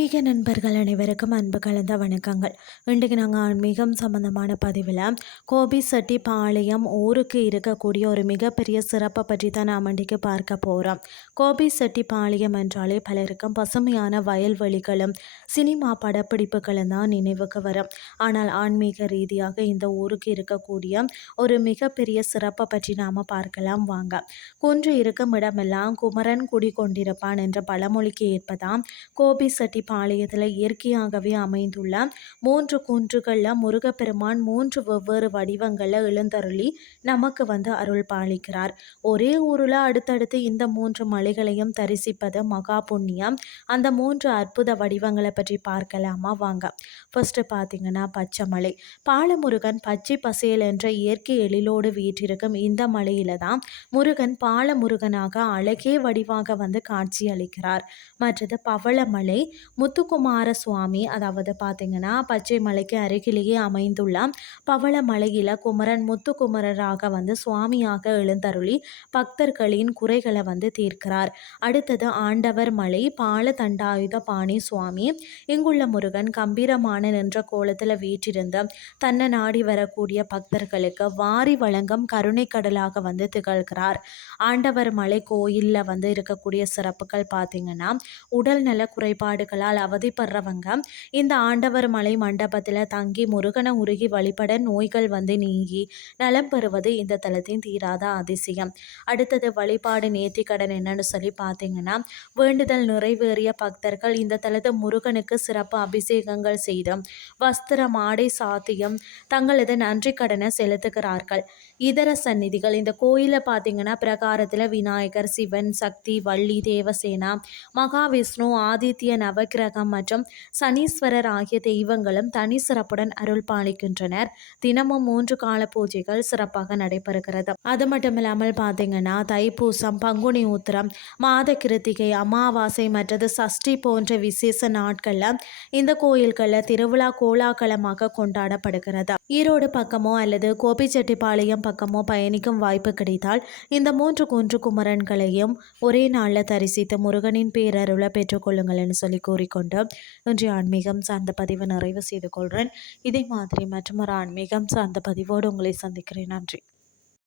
ஆன்மீக நண்பர்கள் அனைவருக்கும் அன்பு கலந்த வணக்கங்கள். இன்றைக்கு நாங்கள் ஆன்மீகம் சம்பந்தமான பதிவில் கோபிச்செட்டிப்பாளையம் ஊருக்கு இருக்கக்கூடிய ஒரு மிகப்பெரிய சிறப்பை பற்றி தான் நாம் இன்றைக்கு பார்க்க போகிறோம். கோபிச்செட்டிப்பாளையம் என்றாலே பலருக்கும் பசுமையான வயல்வெளிகளும் சினிமா படப்பிடிப்புகளும் தான் நினைவுக்கு வரும். ஆனால் ஆன்மீக ரீதியாக இந்த ஊருக்கு இருக்கக்கூடிய ஒரு மிகப்பெரிய சிறப்பை பற்றி நாம் பார்க்கலாம் வாங்க. குன்று இருக்கும் இடமெல்லாம் குமரன் குடிகொண்டிருப்பான் என்ற பழமொழிக்கு ஏற்பதான் கோபிச்செட்டிப்பாளையத்தில் இயற்கையாகவே அமைந்துள்ள 3 குன்றுகளில் முருகப்பெருமான் 3 வெவ்வேறு வடிவங்களில் எழுந்தருளி நமக்கு அருள் பாலிக்கிறார். ஒரே ஊரில் அடுத்தடுத்து இந்த 3 மலைகளையும் தரிசிப்பது மகா புண்ணியம். அந்த 3 அற்புத வடிவங்களை பற்றி பார்க்கலாமா வாங்க. ஃபர்ஸ்ட் பார்த்தீங்கன்னா பச்சைமலை. பாலமுருகன் பச்சை பசேல் என்ற இயற்கை எழிலோடு வீற்றிருக்கும் இந்த மலையில தான் முருகன் பாலமுருகனாக அழகே வடிவாக காட்சி அளிக்கிறார். மற்றது பவளமலை. முத்துக்குமார சுவாமி, அதாவது பார்த்தீங்கன்னா பச்சை மலைக்கு அருகிலேயே அமைந்துள்ள பவளமலையில குமரன் முத்துக்குமரராக சுவாமியாக எழுந்தருளி பக்தர்களின் குறைகளை தீர்க்கிறார். அடுத்தது ஆண்டவர் மலை. பால தண்டாயுத பாணி சுவாமி. இங்குள்ள முருகன் கம்பீரமான நின்ற கோலத்தில் வீற்றிருந்து தன்னை நாடி வரக்கூடிய பக்தர்களுக்கு வாரி வழங்கும் கருணை கடலாக திகழ்கிறார். ஆண்டவர் மலை கோயிலில் இருக்கக்கூடிய சிறப்புகள் பார்த்தீங்கன்னா, உடல் நல குறைபாடுகளால் அவதிப்படுறவங்க இந்த ஆண்டவர் மலை மண்டபத்தில் தங்கி முருகனை உருகி வழிபட நோய்கள் நீங்கி நலம் பெறுவது இந்த தலத்தின் தீராத அதிசயம். அடுத்தது வழிபாடு நேர்த்திக்கடன் என்னன்னு சொல்லி பார்த்தீங்கன்னா, வேண்டுதல் நிறைவேறிய பக்தர்கள் இந்த தலத்து முருகனுக்கு சிறப்பு அபிஷேகங்கள் செய்தும் வஸ்திரம் ஆடை சாத்தியம் தங்களது நன்றி கடனை செலுத்துகிறார்கள். இதர சந்நிதிகள் இந்த கோயிலை பார்த்தீங்கன்னா, பிரகாரத்தில் விநாயகர், சிவன், சக்தி, வள்ளி, தேவசேனா, மகாவிஷ்ணு, ஆதித்ய நவக்கிரகம் மற்றும் சனீஸ்வரர் ஆகிய தெய்வங்களும் தனி சிறப்புடன் அருள் பாலிக்கின்றனர். தினமும் 3 கால பூஜைகள் சிறப்பாக நடைபெறுகிறது. அது மட்டும் இல்லாமல் பார்த்தீங்கன்னா, தைப்பூசம், பங்குனி உத்திரம், மாத கிருத்திகை, அமாவாசை மற்றது சஷ்டி போன்ற விசேஷ நாட்களில் இந்த கோயில்களில் திருவிழா கோலாகலமாக கொண்டாடப்படுகிறது. ஈரோடு பக்கமோ அல்லது கோபிச்செட்டிப்பாளையம் பக்கமோ பயணிக்கும் வாய்ப்பு கிடைத்தால் இந்த 3 குன்று குமரன்களையும் ஒரே நாளில் தரிசித்து முருகனின் பேரருளை பெற்றுக்கொள்ளுங்கள் சொல்லி கூறிக்கொண்டு இன்றைய ஆன்மீகம் சார்ந்த பதிவை நிறைவு செய்து கொள்கிறேன். இதே மாதிரி மற்றும் ஒரு ஆன்மீகம் சார்ந்த பதிவோடு உங்களை சந்திக்கிறேன். நன்றி.